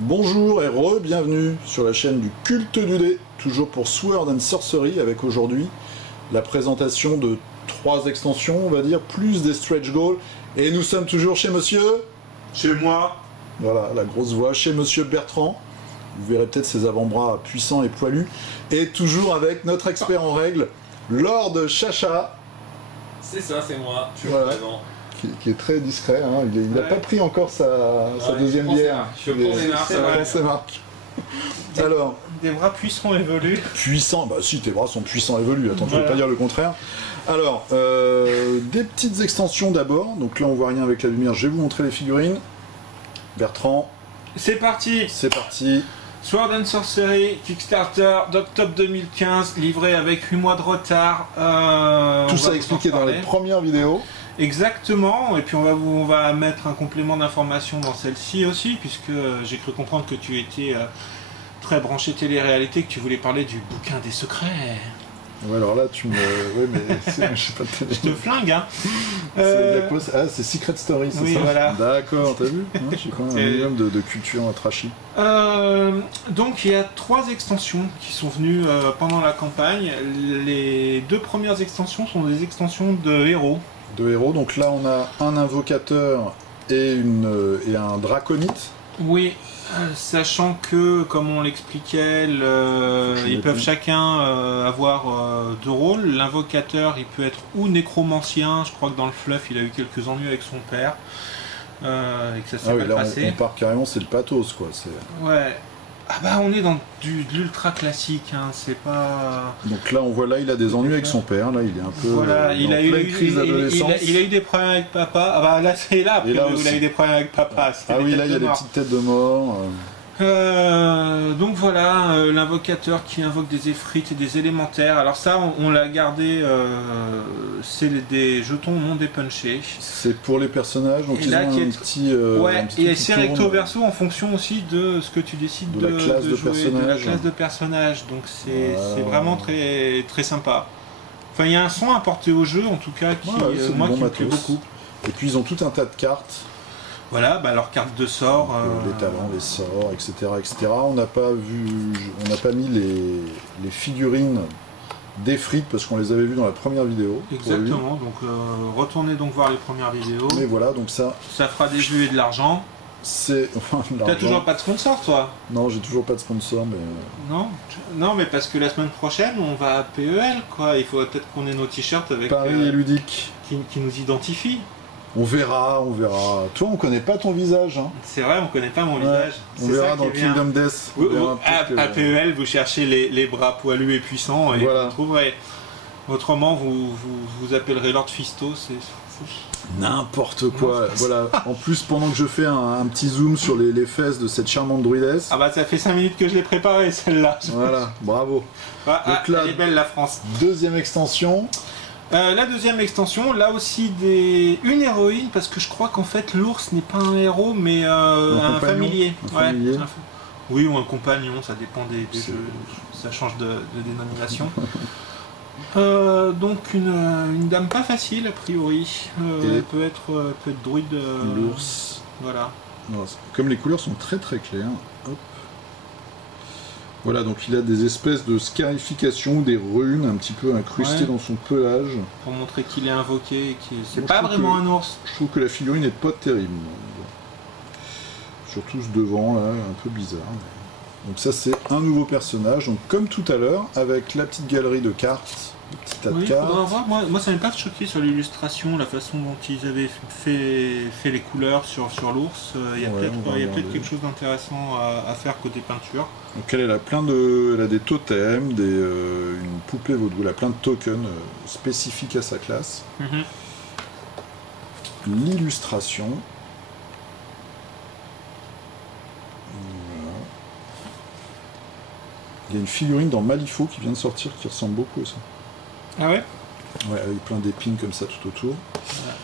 Bonjour et re-bienvenue sur la chaîne du culte du dé, toujours pour Sword and Sorcery, avec aujourd'hui la présentation de 3 extensions, on va dire, plus des stretch goals, et nous sommes toujours chez monsieur... Chez moi. Voilà, la grosse voix, chez monsieur Bertrand, vous verrez peut-être ses avant-bras puissants et poilus, et toujours avec notre expert en règles, Lord Chacha. C'est ça, c'est moi, je suis Voilà. présent. Qui est très discret, hein. Il n'a pas pris encore sa deuxième bière. Je prends ses marques, c'est vrai. Ses marques. Alors, Des bras puissants et velus. puissant, bah si tes bras sont puissants et velus, attends, je ne veux pas dire le contraire. Alors, des petites extensions d'abord, donc là on voit rien avec la lumière, je vais vous montrer les figurines. Bertrand, C'est parti. c'est parti. Sword and Sorcery, Kickstarter d'octobre 2015, livré avec 8 mois de retard. Tout ça expliqué dans les premières vidéos. Exactement, et puis on va mettre un complément d'information dans celle-ci aussi, puisque j'ai cru comprendre que tu étais très branché télé-réalité, que tu voulais parler du bouquin des secrets. Ouais, alors là tu me... Ouais, mais je sais pas te... Je te flingue, hein. C'est Secret Story, c'est oui, ça? voilà. D'accord, t'as vu? J'ai quand même un minimum de culture trashy. Donc il y a 3 extensions qui sont venues pendant la campagne. Les 2 premières extensions sont des extensions de héros. De héros, donc là on a un invocateur et un draconite. Oui, sachant que, comme on l'expliquait, ils peuvent chacun avoir 2 rôles. L'invocateur, il peut être ou nécromancien, je crois que dans le fluff, il a eu quelques ennuis avec son père, et que ça s'est mal là passé. on part carrément, c'est le pathos quoi. Ouais. Ah bah on est dans de l'ultra classique, hein, c'est pas... Donc là on voit, là il a des ennuis avec son père, là il est un peu Voilà, il a pleine crise d'adolescence. Il a eu des problèmes avec papa. Ah bah là c'est là, Et là où il aussi. a eu des problèmes avec papa. Ah oui, là il y a des petites têtes de mort. Donc voilà, l'invocateur qui invoque des effrites et des élémentaires. Alors ça, on l'a gardé, c'est des jetons non dépunchés. C'est pour les personnages, donc Et ils là, ont qui un est- petit... Ouais, un petit et truc c'est qui recto tourne. verso en fonction aussi de ce que tu décides De la classe de jouer, de la personnage. classe de personnage. Donc c'est Voilà. vraiment très, très sympa. Enfin, il y a un son apporté au jeu, en tout cas, qui, Ouais, c'est du moi, bon qui me plaît matos. beaucoup. Et puis ils ont tout un tas de cartes, Voilà, bah, leurs cartes de sort. les talents, les sorts, etc. etc. On n'a pas mis les figurines d'Efrit parce qu'on les avait vues dans la première vidéo. Exactement, donc retournez donc voir les premières vidéos. Mais voilà, donc ça fera des vues et de l'argent. c'est... Enfin, T'as l'argent. toujours pas de sponsor, toi? Non, j'ai toujours pas de sponsor, mais... Non? Non, mais parce que la semaine prochaine, on va à PEL, quoi. Il faudrait peut-être qu'on ait nos t-shirts avec Paris est ludique. qui nous identifient. On verra, on verra. Toi, on connaît pas ton visage, hein. C'est vrai, on connaît pas mon Ouais, visage. on C'est verra ça dans qui est bien. Kingdom Death. Vous- On verra peut-être à que- PEL, vous cherchez les bras poilus et puissants et Voilà. vous trouverez. Autrement, vous appellerez Lord Fisto. C'est N'importe quoi. Voilà. En plus, pendant que je fais un petit zoom sur les fesses de cette charmante druidesse. Ah bah ça fait 5 minutes que je l'ai préparée, celle-là. Voilà, bravo. Ah, Donc là- elle est belle, la France. Deuxième extension. La deuxième extension, là aussi une héroïne, parce que je crois qu'en fait l'ours n'est pas un héros, mais un compagnon, familier. un familier. Oui, ou un compagnon, ça dépend des C'est- jeux, ça change de dénomination. Donc une dame pas facile a priori. Et Elle peut être druide. L'ours. Voilà. Non, comme les couleurs sont très très claires. Hop. Voilà, donc il a des espèces de scarifications, des runes un petit peu incrustées Ouais. dans son pelage. Pour montrer qu'il est invoqué et qu'il c'est Moi, pas je trouve vraiment que- un ours. Je trouve que la figurine est pas terrible. Surtout ce devant là, un peu bizarre. Donc ça c'est un nouveau personnage, donc comme tout à l'heure, avec la petite galerie de cartes, le petit tas de Oui, cartes. faudra voir. Moi ça m'a pas choqué sur l'illustration, la façon dont ils avaient fait les couleurs sur l'ours. Il y a Ouais, peut-être on va regarder. quelque chose d'intéressant à faire côté peinture. Donc elle a elle a des totems, une poupée vaudou, elle a plein de tokens spécifiques à sa classe. Mhm. L'illustration. Voilà. Il y a une figurine dans Malifaux qui vient de sortir qui ressemble beaucoup à ça. Ah ouais. Ouais, avec plein d'épines comme ça tout autour.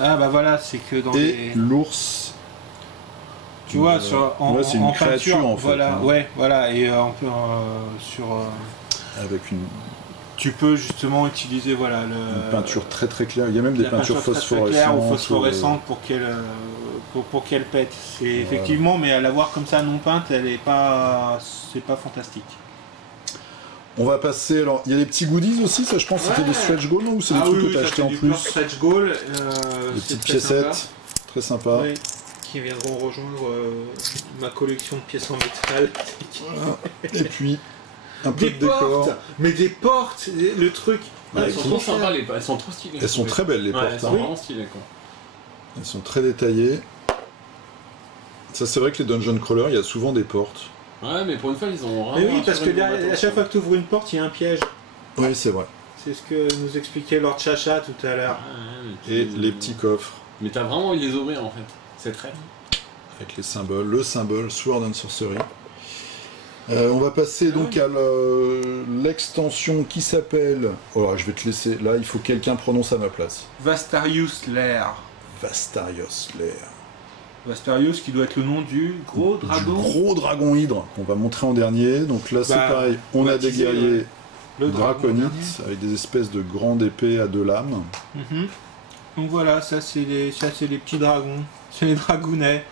Ah bah voilà, c'est que dans Et les... l'ours. Tu vois, ouais, c'est une en créature peinture, en fait. voilà, hein, ouais, voilà, et on peut sur avec une. Tu peux justement utiliser voilà, une peinture très très claire. Il y a même des la peintures peinture très, très claire ou phosphorescentes pour qu'elle pète. C'est effectivement, mais à la voir comme ça non peinte, c'est pas fantastique. On va passer, alors il y a des petits goodies aussi, ça je pense c'était des stretch goals non, ou c'est des trucs que tu as acheté en plus? Stretch goal, des petites piécettes, très sympa. Oui, qui viendront rejoindre ma collection de pièces en métal. Voilà. Et puis un peu des de décor. Portes, mais des portes, le truc. Elles sont trop sympas, elles sont trop stylées. Elles sont très belles les portes. Elles sont vraiment stylées quoi. Elles sont très détaillées. Ça c'est vrai que les dungeon crawlers, il y a souvent des portes. Ouais, mais pour une fois, ils ont vraiment. Mais oui, parce que à chaque fois que tu ouvres une porte, il y a un piège. Oui, c'est vrai. C'est ce que nous expliquait Lord Chacha tout à l'heure. Et les petits coffres. Mais t'as vraiment envie de les ouvrir en fait. C'est très. Avec les symboles, le symbole Sword and Sorcery. On va passer donc à l'extension qui s'appelle. Oh là, je vais te laisser. Là, il faut que quelqu'un prononce à ma place. Vastarius Lair. Vastarius Lair. Vastarius qui doit être le nom du gros dragon. Du gros dragon hydre qu'on va montrer en dernier. Donc là, c'est pareil. On a des guerriers draconites avec des espèces de grandes épées à 2 lames. Donc voilà, ça c'est les petits dragons. C'est les dragounets.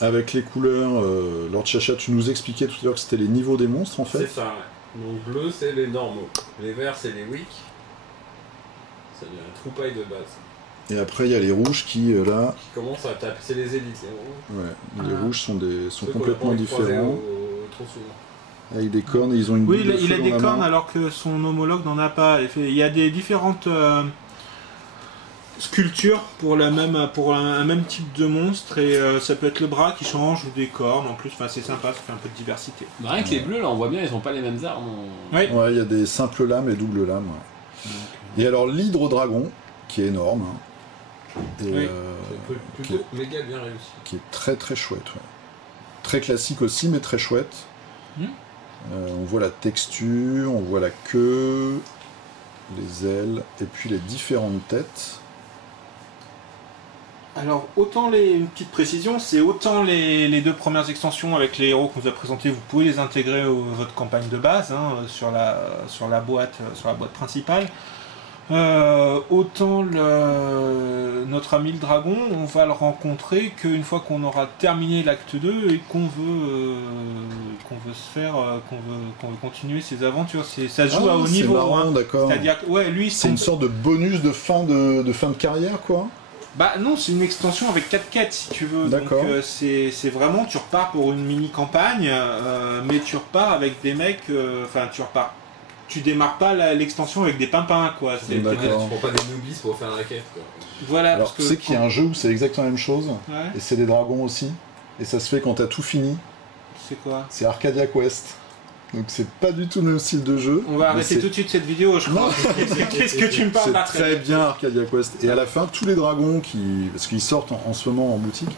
Avec les couleurs, Lord Chacha, tu nous expliquais tout à l'heure que c'était les niveaux des monstres en fait. C'est ça, ouais. Donc bleu, c'est les normaux. Les verts, c'est les weak. C'est la troupaille de base. Et après, il y a les rouges qui, là... Qui commencent à taper, c'est les élites, les rouges. Ouais, les rouges sont complètement différents. Trop souvent. Avec des cornes, et ils ont une boule de il a feu des dans la cornes main. alors que son homologue n'en a pas. Il y a des différentes sculptures pour un même type de monstre et ça peut être le bras qui change ou des cornes en plus. Enfin, c'est sympa, ça fait un peu de diversité. Bah, rien que les bleus, là, on voit bien, ils ont pas les mêmes armes. Oui. Ouais, il y a des simples lames et doubles lames. Ouais. Et alors, l'hydrodragon, qui est énorme, hein, et, Oui. Plutôt méga bien réussi. qui est très très chouette. Ouais. Très classique aussi, mais très chouette. On voit la texture, on voit la queue, les ailes, et puis les différentes têtes. Alors, une petite précision, c'est autant les 2 premières extensions avec les héros qu'on vous a présentés, vous pouvez les intégrer à votre campagne de base, sur la boîte principale. Autant notre ami le dragon, on va le rencontrer qu'une fois qu'on aura terminé l'acte 2 et qu'on veut continuer ses aventures. Ça se joue à haut niveau. Marrant, d'accord. C'est-à-dire, lui, c'est une sorte de bonus de fin de carrière, quoi. Bah non, c'est une extension avec 4 quêtes si tu veux. D'accord. Donc c'est vraiment, tu repars pour une mini campagne, mais tu repars avec des mecs. Tu démarres pas l'extension avec des pimpins, quoi. D'accord. Tu prends pas des newbies pour faire la quête, quoi. Voilà. Alors, parce que tu sais qu'il y a un jeu où c'est exactement la même chose, Ouais. et c'est des dragons aussi, et ça se fait quand t'as tout fini. C'est quoi? C'est Arcadia Quest. Donc c'est pas du tout le même style de jeu. On va arrêter tout de suite cette vidéo, je crois. Qu'est-ce que tu me parles C'est là? très bien Arcadia Quest. Et à la fin, tous les dragons parce qu'ils sortent en ce moment en boutique,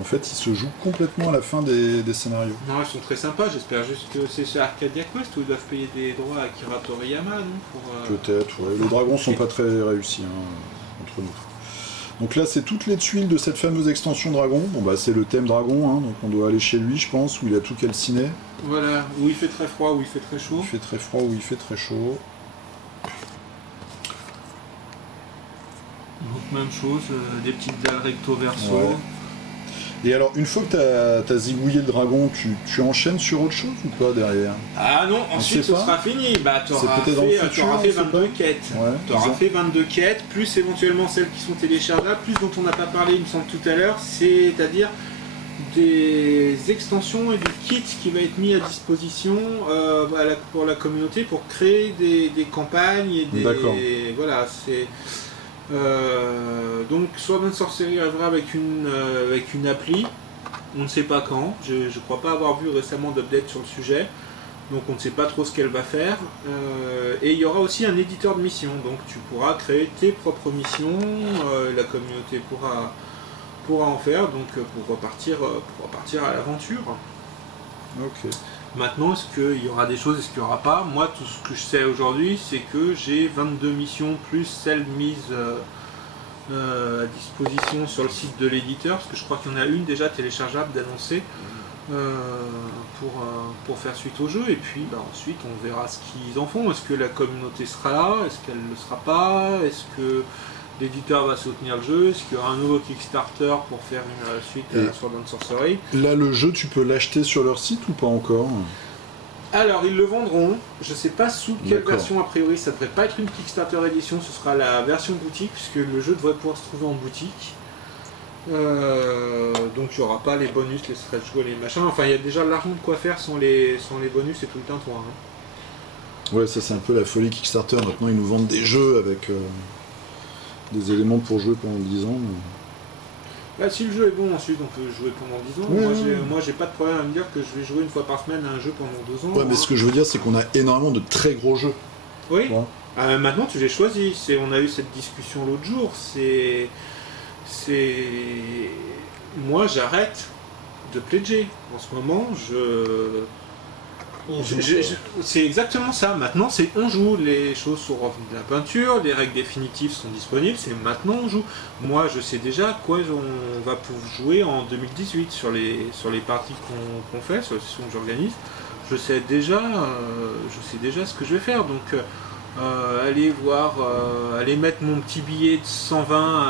en fait, ils se jouent complètement à la fin des scénarios. Non, ils sont très sympas. J'espère juste que c'est chez Arcadia Quest où ils doivent payer des droits à Akira Toriyama, non? Peut-être, ouais. Les dragons sont pas très réussis, entre nous. Donc là, c'est toutes les tuiles de cette fameuse extension dragon. Bon bah c'est le thème dragon, donc on doit aller chez lui, je pense, où il a tout calciné. Voilà, où il fait très froid, où il fait très chaud. Il fait très froid, où il fait très chaud. Donc même chose, des petites dalles recto verso. Ouais. Et alors, une fois que t'as zigouillé le dragon, tu enchaînes sur autre chose ou pas derrière? Ah non, ensuite ce pas. sera fini. Bah t'auras peut-être dans le futur, fait on sait 22 pas. quêtes. Ouais, T'auras disons. fait 22 quêtes, plus éventuellement celles qui sont téléchargeables, plus dont on n'a pas parlé, il me semble, tout à l'heure, c'est-à-dire des extensions et du kit qui va être mis à disposition pour la communauté pour créer des campagnes et des... D'accord. Voilà, c'est... donc Sword and Sorcery arrivera avec une appli. On ne sait pas quand, je ne crois pas avoir vu récemment d'update sur le sujet, donc on ne sait pas trop ce qu'elle va faire. Et il y aura aussi un éditeur de missions, donc tu pourras créer tes propres missions, la communauté pourra en faire, donc pour repartir à l'aventure. Ok. Maintenant, est-ce qu'il y aura des choses, est-ce qu'il n'y aura pas? Moi, tout ce que je sais aujourd'hui, c'est que j'ai 22 missions plus celles mises à disposition sur le site de l'éditeur, parce que je crois qu'il y en a une déjà téléchargeable d'annoncer. pour faire suite au jeu, et puis ensuite on verra ce qu'ils en font. Est-ce que la communauté sera là, est-ce qu'elle ne le sera pas, est-ce que l'éditeur va soutenir le jeu, est-ce qu'il y aura un nouveau Kickstarter pour faire une suite à Sword and Sorcery. Là, le jeu, tu peux l'acheter sur leur site ou pas encore? Alors, ils le vendront, je sais pas sous quelle D'accord. version, a priori ça devrait pas être une Kickstarter édition, ce sera la version boutique, puisque le jeu devrait pouvoir se trouver en boutique. Donc il n'y aura pas les bonus, les stretch goals et les machins, enfin il y a déjà l'argent de quoi faire sans les bonus et tout le tintouin. Ouais, ça c'est un peu la folie Kickstarter, maintenant ils nous vendent des jeux avec des éléments pour jouer pendant 10 ans. Là, si le jeu est bon, ensuite on peut jouer pendant 10 ans. Ouais, Moi j'ai pas de problème à me dire que je vais jouer une fois par semaine à un jeu pendant 2 ans. Ouais, mais ce que je veux dire, c'est qu'on a énormément de très gros jeux. Oui. Ouais. Maintenant tu les choisis. On a eu cette discussion l'autre jour. Moi j'arrête de pledger. En ce moment, c'est exactement ça. Maintenant, on joue. Les choses sont revenues de la peinture, les règles définitives sont disponibles. C'est maintenant on joue. Moi, je sais déjà quoi on va pouvoir jouer en 2018 sur les parties qu'on fait, sur les sessions que j'organise. Je sais déjà ce que je vais faire. Donc, aller mettre mon petit billet de 120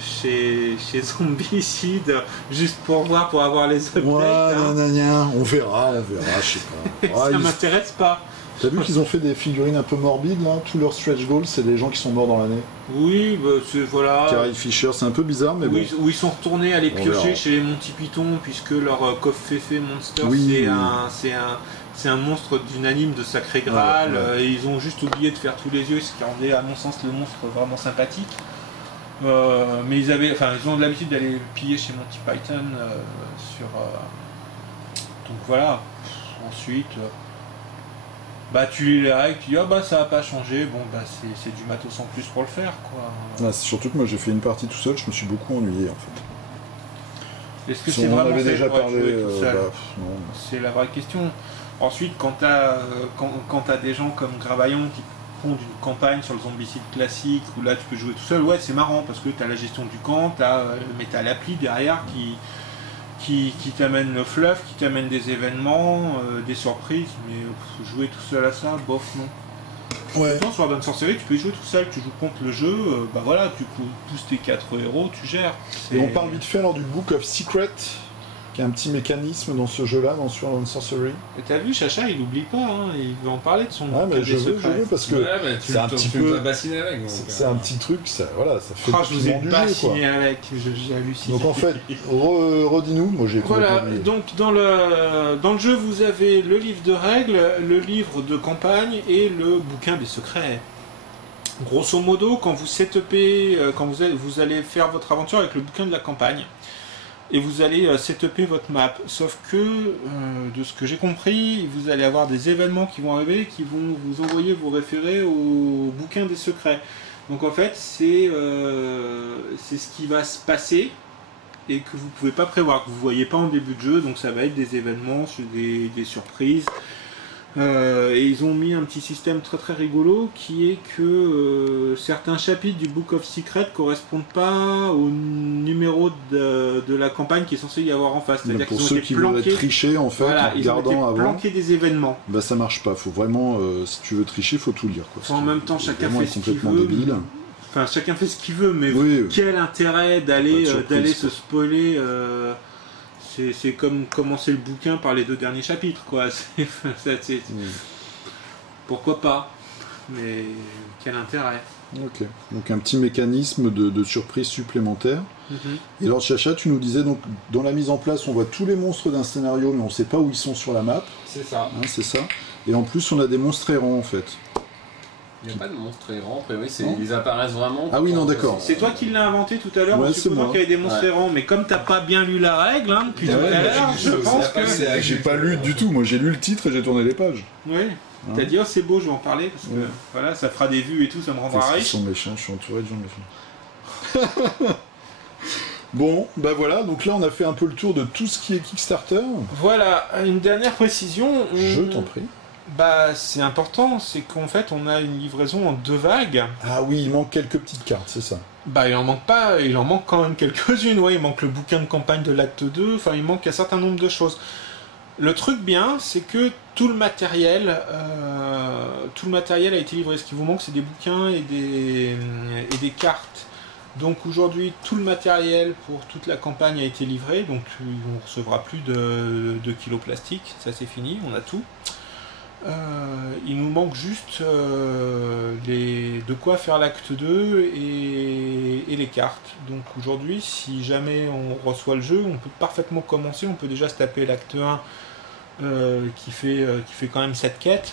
chez Zombicide juste pour avoir les updates. On verra, je sais pas. Ça m'intéresse pas. T'as vu qu'ils ont fait des figurines un peu morbides là? Tous leurs stretch goals, c'est des gens qui sont morts dans l'année. Oui, voilà. Carrie Fisher, c'est un peu bizarre, mais bon. Où ils sont retournés aller On piocher verra. chez les Monty Python, puisque leur Coffee Monster, c'est un monstre d'une anime de Sacré Graal. Ouais. Et ils ont juste oublié de faire tous les yeux, ce qui rendait, à mon sens, le monstre vraiment sympathique. Mais ils ont l'habitude d'aller piller chez Monty Python donc voilà. Ensuite, tu lis les règles, tu dis ça va pas changer, c'est du matos en plus pour le faire quoi. C'est surtout que moi j'ai fait une partie tout seul, je me suis beaucoup ennuyé en fait. Est-ce que Si c'est on en vraiment avait fait déjà pour être parlé, joué tout seul non. C'est la vraie question. Ensuite, quand t'as des gens comme Gravaillon qui font d'une campagne sur le Zombicide classique, où là tu peux jouer tout seul, ouais c'est marrant parce que t'as la gestion du camp, mais t'as l'appli derrière qui t'amène le fluff, qui t'amène des événements, des surprises, mais jouer tout seul à ça, bof non. Ouais. Pourtant, sur Sword and Sorcery, tu peux y jouer tout seul, tu joues contre le jeu, tu pousses tes 4 héros, tu gères. Et on parle vite fait alors du Book of Secret, qui a un petit mécanisme dans ce jeu-là, dans Sword and Sorcery. Et t'as vu, Chacha, il oublie pas, il veut en parler de son Ah, mais je veux parce que tu c'est un petit peu. bassiner avec. C'est un petit truc, ça fait le je vous ai piment du jeu, quoi. bassiné avec, j'ai halluciné. Donc en fait, redis-nous, moi j'ai Voilà, complètement oublié. donc dans le jeu, vous avez le livre de règles, le livre de campagne et le bouquin des secrets. Grosso modo, quand vous setupez, quand vous allez faire votre aventure avec le bouquin de la campagne, et vous allez setuper votre map. Sauf que, de ce que j'ai compris, vous allez avoir des événements qui vont arriver, qui vont vous envoyer vous référer au bouquin des secrets. Donc en fait, c'est ce qui va se passer et que vous ne pouvez pas prévoir, que vous ne voyez pas en début de jeu. Donc ça va être des événements, des surprises. Et ils ont mis un petit système très très rigolo qui est que certains chapitres du Book of Secret correspondent pas au numéro de la campagne qui est censé y avoir en face. C'est-à-dire pour qu'ils ont ceux été qui voudraient planqués. tricher en fait, Voilà, en ils ont été regardant avant, planqués des événements. ça marche pas. Faut vraiment, si tu veux tricher, faut tout lire. Quoi. En même temps, chacun fait ce qu'il complètement veut. débile. Enfin, chacun fait ce qu'il veut, mais Oui. quel intérêt d'aller Pas de surprise, se spoiler c'est comme commencer le bouquin par les 2 derniers chapitres, quoi. Pourquoi pas? Mais quel intérêt? Ok. Donc un petit mécanisme de surprise supplémentaire. Et alors Chacha, tu nous disais donc dans la mise en place, on voit tous les monstres d'un scénario, mais on ne sait pas où ils sont sur la map. C'est ça. C'est ça. Et en plus, on a des monstres errants en fait. Il n'y a pas de monstres errants, a priori, Non. ils apparaissent vraiment. Ah oui, non, d'accord. C'est toi qui l'as inventé tout à l'heure, Ouais, en c'est supposant moi. qu'il y avait des monstres errants, mais comme t'as pas bien lu la règle, depuis tout à l'heure, je pense que... J'ai pas lu du tout. Moi, j'ai lu le titre et j'ai tourné les pages. Oui, t'as dit, c'est beau, je vais en parler, parce que voilà, ça fera des vues et tout, ça me rendra Ils riche. sont méchants, je suis entouré de gens méchants. Bon, voilà, donc là on a fait un peu le tour de tout ce qui est Kickstarter. Voilà, une dernière précision. Je t'en prie. Bah, c'est important, c'est qu'en fait, on a une livraison en 2 vagues. Ah oui, il manque quelques petites cartes, c'est ça. Bah, il en manque pas, il en manque quand même quelques-unes, ouais, il manque le bouquin de campagne de l'acte 2, enfin, il manque un certain nombre de choses. Le truc bien, c'est que tout le matériel a été livré. Ce qui vous manque, c'est des bouquins et des cartes. Donc aujourd'hui, tout le matériel pour toute la campagne a été livré, donc on ne recevra plus de kilos plastique, ça c'est fini, on a tout. Il nous manque juste de quoi faire l'acte 2 et les cartes. Donc aujourd'hui, si jamais on reçoit le jeu, on peut parfaitement commencer, on peut déjà se taper l'acte 1 qui fait quand même 7 quêtes.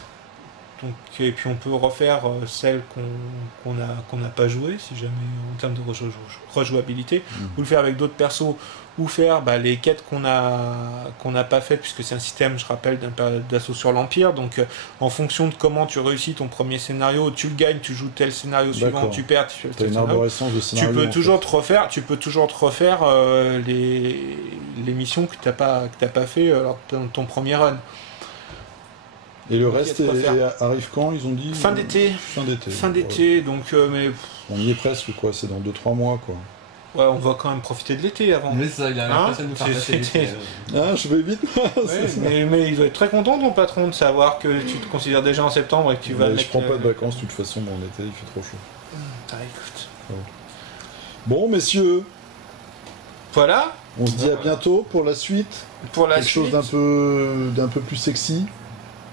Donc, et puis on peut refaire celles qu'on n'a pas jouées, si jamais en termes de rejouabilité, ou le faire avec d'autres persos, ou faire les quêtes qu'on n'a pas faites, puisque c'est un système, je rappelle, d'assaut sur l'Empire. Donc en fonction de comment tu réussis ton premier scénario, tu le gagnes, tu joues tel scénario suivant, tu perds, tu fais tel scénario. Tu peux toujours te refaire les missions que t'as pas fait lors de ton premier run. Et le reste arrive quand, ils ont dit? Fin d'été. Fin d'été, donc... mais... On y est presque, quoi, c'est dans 2-3 mois, quoi. Ouais, on va quand même profiter de l'été avant. Mais ça, il a l'impression de nous faire passer l'été. Ah, je vais vite. mais il doit être très content, ton patron, de savoir que tu te considères déjà en septembre et que tu vas... Je prends pas de vacances, de toute façon, dans l'été, il fait trop chaud. Écoute. Bon, messieurs. Voilà. On se dit à bientôt pour la suite. Quelque chose d'un peu plus sexy.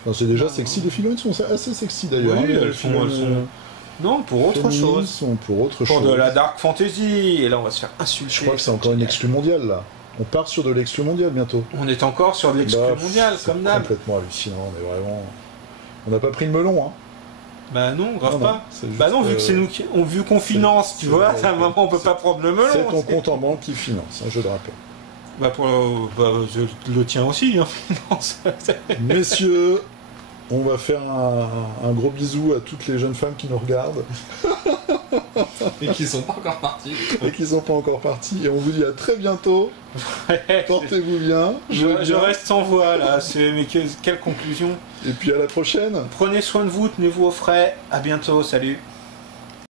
Enfin, c'est déjà sexy, les figurines sont assez sexy d'ailleurs. Oui, elles sont... Non, pour autre chose. Pour de la dark fantasy. Et là, on va se faire insulter. Je crois que c'est encore une exclu mondiale, là. On part sur de l'exclu mondiale bientôt. On est encore sur de l'exclu mondiale, comme d'hab. C'est complètement hallucinant, mais vraiment... On n'a pas pris le melon, hein. Bah non, grave pas. Juste, bah non, vu que c'est nous vu qu'on finance, tu vois, à un moment on peut pas prendre le melon. C'est ton compte en banque qui finance, je le rappelle. Bah je le tiens aussi, hein, finance. Messieurs, on va faire un gros bisou à toutes les jeunes femmes qui nous regardent. Et qui sont pas encore partis. Et on vous dit à très bientôt. Portez-vous bien. Je reste sans voix là. Mais quelle conclusion. Et puis à la prochaine. Prenez soin de vous, tenez-vous au frais. À bientôt, salut.